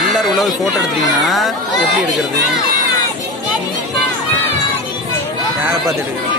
எல்லாரும் உள்ள போட்டோ எடுத்தீங்கன்னா எப்படி எடுக்கிறது? யாரை பார்த்து எடுக்கிறது?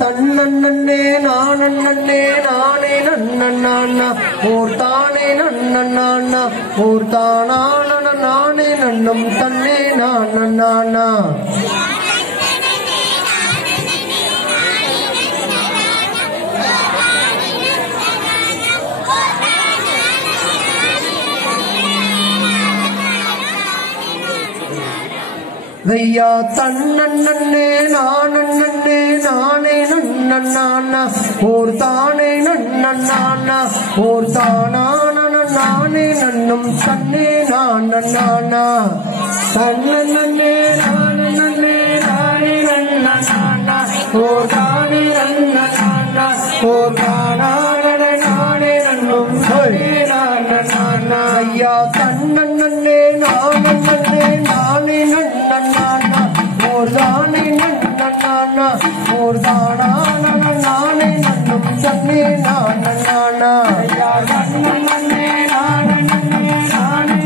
தன்னே நானே நானே நன்னா ஓர் தானே நன்னா ஓர் தானான நானே நன்னும் தன்னே நானா தையா தன்னே நானே நானே நன்னா ஓர் தானே நன்னா ஓர் தானான நானே நன்னும் தன்னே நானா தன்னே நானே நானே நன்னா ஓர் தானே நன்னா ஓர் தானான நானே நன்னும் தன்னே நானா ஐயா தன்னே நானே நானே நன்னா ஓர் தானே நன்னா ஓர் தானான நானே நன்னும் தன்னே நானா ஐயா தன்னே நானே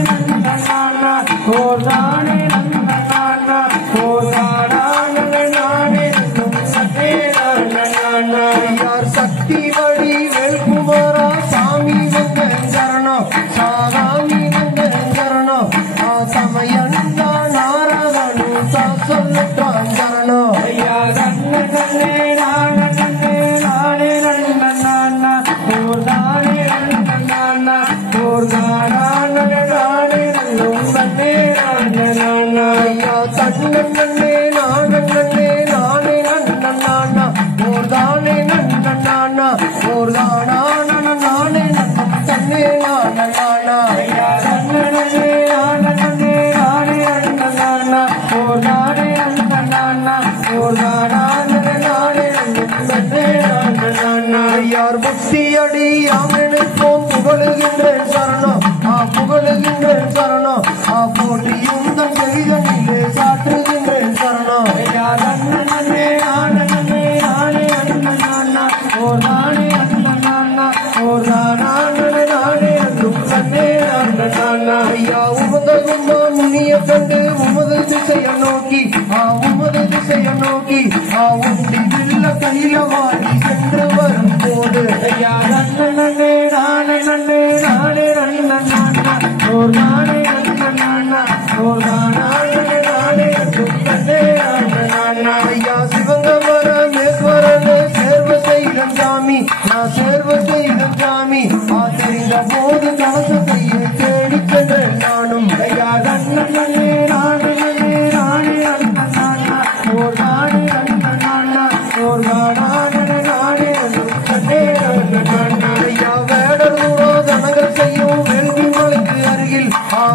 நன்னா ஓர் தானே நன்னா ஓர் தானான நானே நன்னும் தன்னே நானா யார் சக்தி வழி வேல்குமாரா சாமி வந்த சரணம் சாமி வந்த சரணம் ஆ சமயந்தா நாரதனு முத்தா சொல்லுட்டான் சரணம் ஐயா நன்னே நன்னே நானே நன்னே நானே நன்ன நானா ஓர் நானே நன்ன நானா ஓர் நானா நானே நன்னும் நன்னே நானே நானா ஐயா தன்ன நன்னே நானே நன்னே நானே நன்ன நானா ஓர் நானே நன்ன நானா ஓர் நானா நானே நன்னும் தன்னே நானே நானா ஐயா நன்ன நன்னே நானே நன்னே நானே நன்ன நானா ஓர் நானே நன்ன நானா ஓர் நானா நானே நன்னும் தன்னே நானே நானா யார் புத்தியடி யாம் நினைப்போம் புகழுகின்றேன் சரணம் புகழுகின்றேன் சரணம் போற்றியும் தன் செவிதனிலே சாற்றுகின்றேன் சரணம் யார் அண்ணனே ஆனனே நானே அண்ணனா ஓர் நானே அண்ணனா ஓர் நானே நானே அன்னும் தன்னே அண்ணனா ஐயா உமதகும் முனிய கண்டு உமது திசையை நோக்கி உமது திசையை நோக்கி உண்டில் கையில வாடி சென்று வரும் போது ஐயா அண்ணனே நானே நானே அண்ணனா ஓர் நானே அண்ணனா ஓர் நானே நானே அன்னும் தன்னே அண்ணனா ஐயா சிவங்கமரமேஸ்வரனே சேர்வ செய்தன் சாமி நான் சேர்வ செய்தன் சாமி தெரிந்த போது கலசத்தையே தேடி சென்றேன் நானும் ஐயா அண்ணனே நானே நானே அண்ணனா ஓர் நானே அண்ணனா ஓர் நானே நானே அன்னும் தன்னே அண்ணனா ஐயா வேடர் தனங்கள் செய்யும் வேள்வி மலைக்கு அருகில்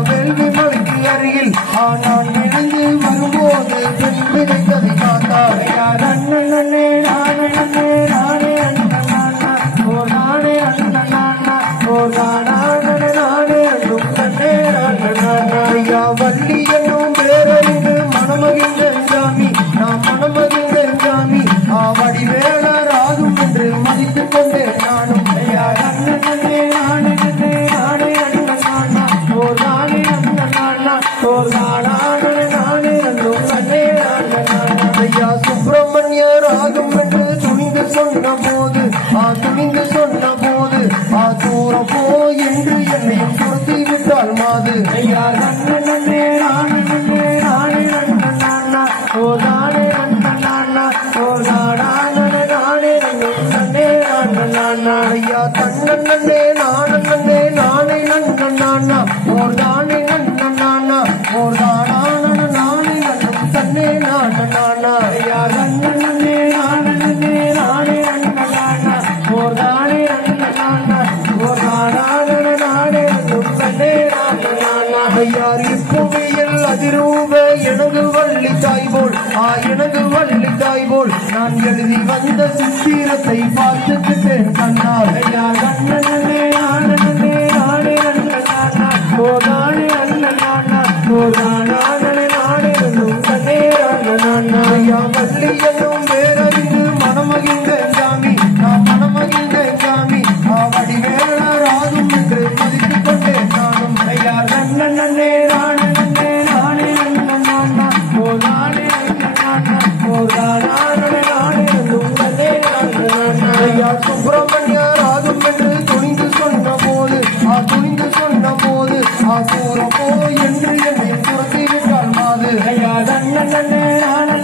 வேள்வி மலைக்கு அருகில் நான் எழுந்து வரும்போது பெண் விதைத்ததை பார்த்தார் ஐயா அண்ணனே நானே நானே அண்ணனா ஓர் நானே அண்ணனா ஓர் நானே நானே அன்னும் தன்னே அண்ணனா ஐயா வள்ளி என்னும் பேரறிந்து மனமகிழ்ந்தேன் சாமி நான் மனமகிழ்ந்தேன் சாமி வடிவேலர் ஆகும் என்று மதித்துக் கொண்டேன் நானும் ஐயா அண்ணனே நானே நானே அண்ணனா ஓர் நானே அண்ணனா ஓர் நானே நானே அன்னும் தன்னே அண்ணனா ஐயா சுப்பிரமணியர் ஆகும் என்று துணிந்து சொன்ன போது துணிந்து சொன்ன போது தூரம் போ என்று என்னையும் துரத்தி விட்டால் மாது ஐயா அண்ணனே நானே நானே அண்ணனா ஓர் நானே அண்ணனா ஓர் நானே நானே அன்னும் தன்னே அண்ணனா ஐயா தன்னே நானே நானே அண்ணனா ஓர் நானே அண்ணனா ஓர் நானே நானே அன்னும் தன்னே அண்ணனா ஐயா தன்னே நானே நானே அண்ணனா ஓர் நானே அண்ணனா ஓர் நானே நானே அன்னும் தன்னே அண்ணனா ஐயார் இப்புவியில் அதிரூப எனது வள்ளி தாய்போல் எனது வள்ளி தாய்போல் நான் எழுதி வந்த சித்திரத்தை பார்த்துக்கிட்டேன் கண்ணால் ஐயா அண்ணனே நானே நானே அண்ணனா ஓர் நானே அண்ணனா ஓர் நானே நானே அன்னும் தன்னே அண்ணனா ஐயா வள்ளி என்னும் பேரறிந்து மனமகிழ்ந்தேன் சாமி நான் மனமகிழ்ந்தேன் சாமி வடிவேலர் ஆகும் என்று மதித்துக் கொண்டேன் நானும் ஐயா அண்ணனே நானே நானே அண்ணனா ஓர் நானே அண்ணனா ஓர் நானே நானே அன்னும் தன்னே அண்ணனா ஐயா சுப்பிரமணியர் ஆகும் என்று துணிந்து சொன்ன போது துணிந்து சொன்ன போது தூரம் போ என்று என்னை துரத்தி விட்டால் மாது ஐயா அண்ணனே நானே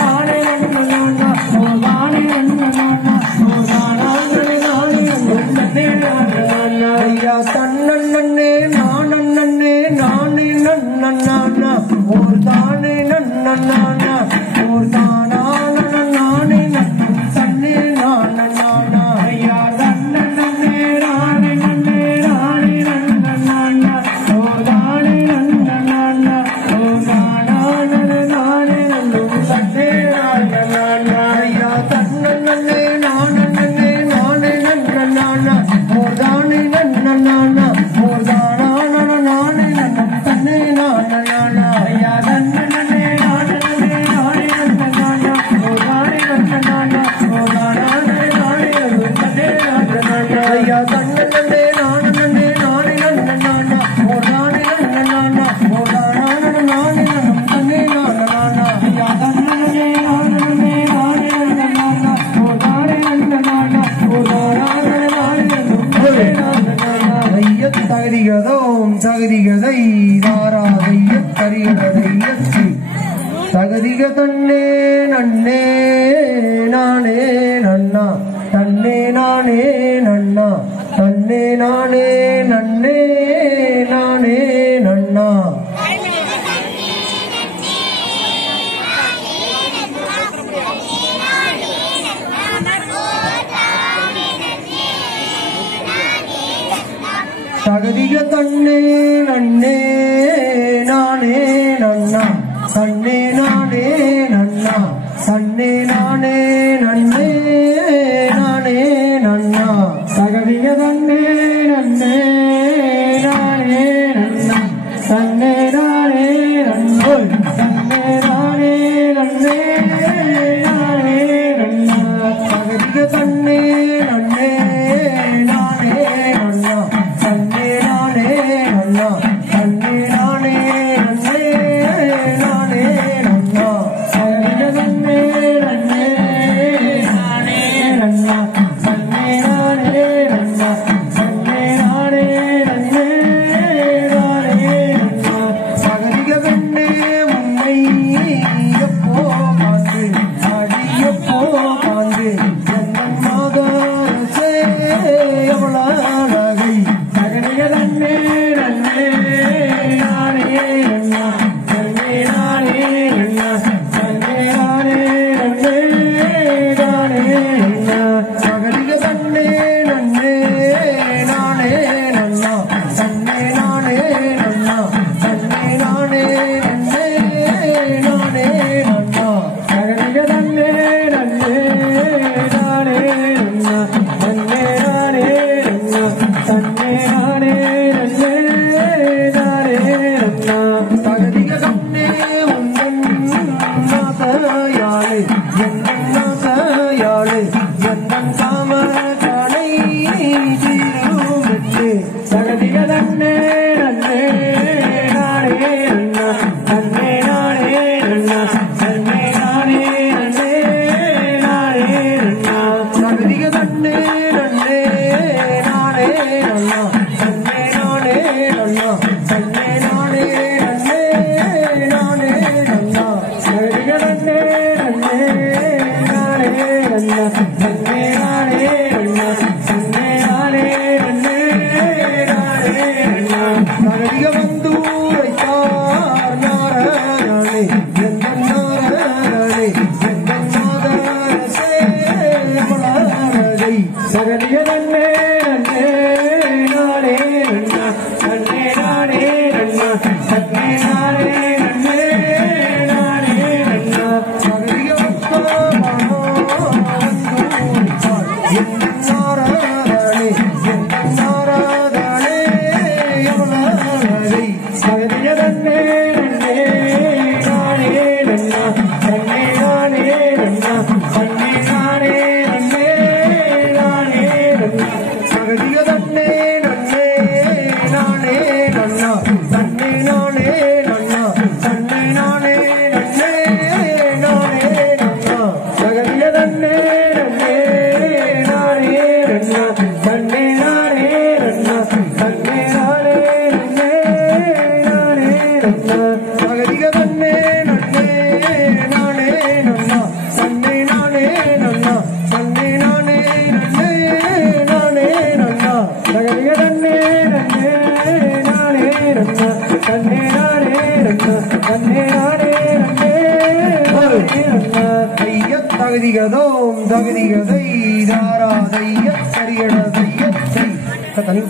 நானே அண்ணனா ஓர் நானே அண்ணனா ஓர் நானே நானே அன்னும் தன்னே அண்ணனா ஐயா தன்னே நானே நானே அண்ணனா ஓர் தானே அண்ணனா ஓர் தானா நானே அன்னும் தன்னே அண்ணனா ஐயா தன்னே நானே நானே அண்ணனா ஓர் தானே அண்ணனா ஓர் நானே நானே அன்னும் தன்னே அண்ணனா ஐயா தன்னே நானே நானே அண்ணனா ஓர் தானே அண்ணனா ஓர் தானா நானே அன்னும் தன்னே அண்ணனா ஐயா தன்னே நானே தகதிக தன்னே நன்னே நானே நன்னா தன்னே நானே நன்னா தன்னே நானே நன்னே நானே நன்னா தகதிக தன்னே நன்னே நானே நன்னா தன்னே நானே நன்னா தன்னே நானே நன்னே நானே நன்னா தகதிக தன்னே நன்னே நானே நன்னா தன்னே நானே நன்னே தன்னே நானே நன்னே நானே நன்னா தகதிக தன்னே நன்னே நானே நன்னா தன்னே நானே நன்னா தன்னே நானே நன்னே நானே நன்னா தகதிக தன்னே நன்னே நானே நன்னா தன்னே நானே நன்னா தன்னே நானே நன்னே நானே நன்னா தகதிக தன்னே முன்னை எப்போ காந்து அடியப்போ காந்து எந்தன் மாதரசே எவ்வளகை தகதிக தன்னே நன்னே நானே நன்னா தன்னே நானே நன்னா தன்னே நானே நன்னே நானே நன்னா தகதிக தன்னே நன்னே நானே நன்னா தன்னே நானே நன்னா தன்னே நானே நன்னே நானே நன்னா தகதிக தன்னே நன்னே நானே நன்னா தன்னே நானே நன்னா தன்னே நானே நன்னே நானே நன்னா தகதிக தன்னே உன்னன் நாசையாளே எந்தன் நாசையாளே எந்தன் காம காணை தீருமிட்டு தகதிக தன்னே நன்னே நானே நன்னா தன்னே நானே நன்னா தன்னே நானே நன்னே நானே நன்னா தகதிக தன்னே நன்னே நானே நன்னா தன்னே நானே நன்னா தன்னே நானே நன்னே நானே நன்னா தகதிக தன்னே நன்னே நானே நன்னா தன்னே நானே நன்னா தன்னே நானே நன்னே நானே நன்னா தகதிக வந்தூரைத்தார் நாராயணே எந்தன் நாராயணே எந்தன் மாதரசே எவ்வளகை தகதிக தன்னே நன்னே நானே நன்னா தன்னே நானே நன்னா தன்னே நானே நன்னே நானே நன்னா தகதிக வந்தூரைத்தார் எந்தன் நாராயணே எந்தன் நாராயணே எவ்வளகை தகதிக தன்னே நன்னே நானே நன்னா தன்னே நானே நன்னா தன்னே நானே நன்னே நானே நன்னா தகதிக தன்னே நன்னே நானே நன்னா தன்னே நானே நன்னா தன்னே நானே நன்னே நானே நன்னா தகதிக தன்னே நன்னே நானே நன்னா தன்னே நானே நன்னா தன்னே நானே நன்னே நானே நன்னா தகதிக தன்னே நன்னே நானே நன்னா தன்னே நானே நன்னா தன்னே நானே நன்னே நானே நன்னா தகதிக தன்னே நன்னே நானே நன்னா தன்னே நானே நன்னா தன்னே நானே நன்னே நானே நன்னா தைய தகதிகதோம் தகதிகதை தாரா தைய சரியட தைய தனி